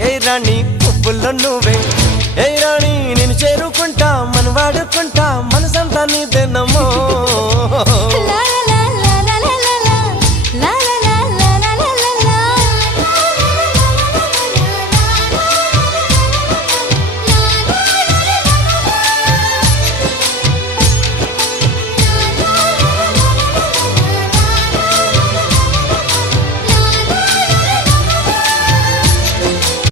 ఏ రాణి పువ్వుల్లో నువ్వే ఏ రాణి నేను చేరుకుంటా మన వాడుకుంటా మనసంతా నీదేనమ్మో